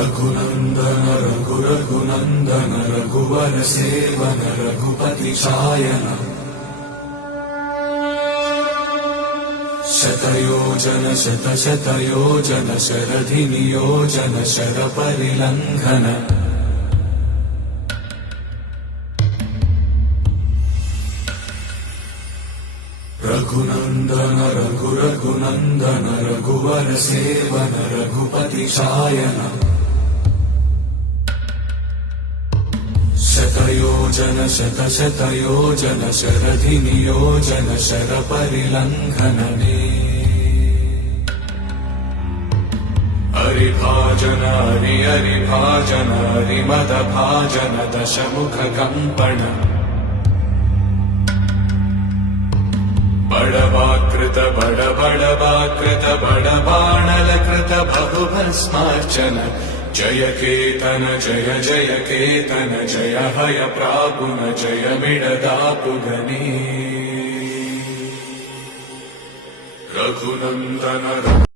रघुनन्दन रघुनन्दन रघुवर सेवन रघुपति शायन शतयोजन शतशतयोजन शरधि नियोजन शरपरिलङ्घन रघुनन्दन रघुनन्दन रघुवर सेवन रघुपति शायन शतयोजन शतशतयोजन शरधि नियोजन शरपरिलङ्घनने हरिभाजन हरिभाजन हरिमदभाजन दशमुख कम्पण बड़वाकृत बड़वाकृत बड़बाणलकृत बहुभस्मार्चन जय केतन जय जय केतन जय हय प्रापुन जय मिडदापुगने रघुनन्दन